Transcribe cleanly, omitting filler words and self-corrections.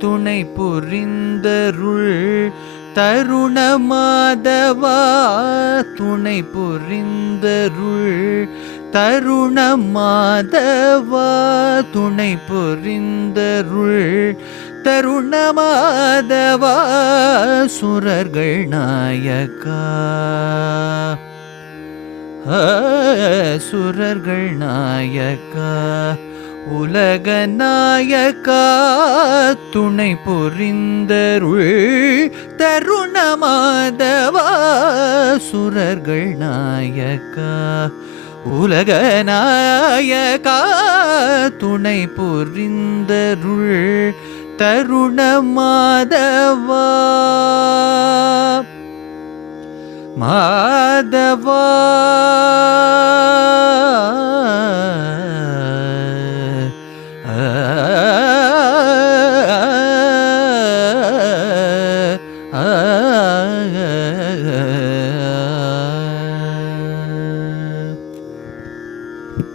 துணை புரிந்தருள் தருணமாதவா துணை புரிந்தருள் தருணமாதவா துணை புரிந்தருள் தருணமாதவா சுரர்கள் நாயகா சுரர்கள் நாயகா உலக நாயகா துணை புரிந்தருள் தருணமாதவா சுரர்கள் நாயகா உலக நாயகா துணை புரிந்தருள் தருணமாதவா மாதவா ஆ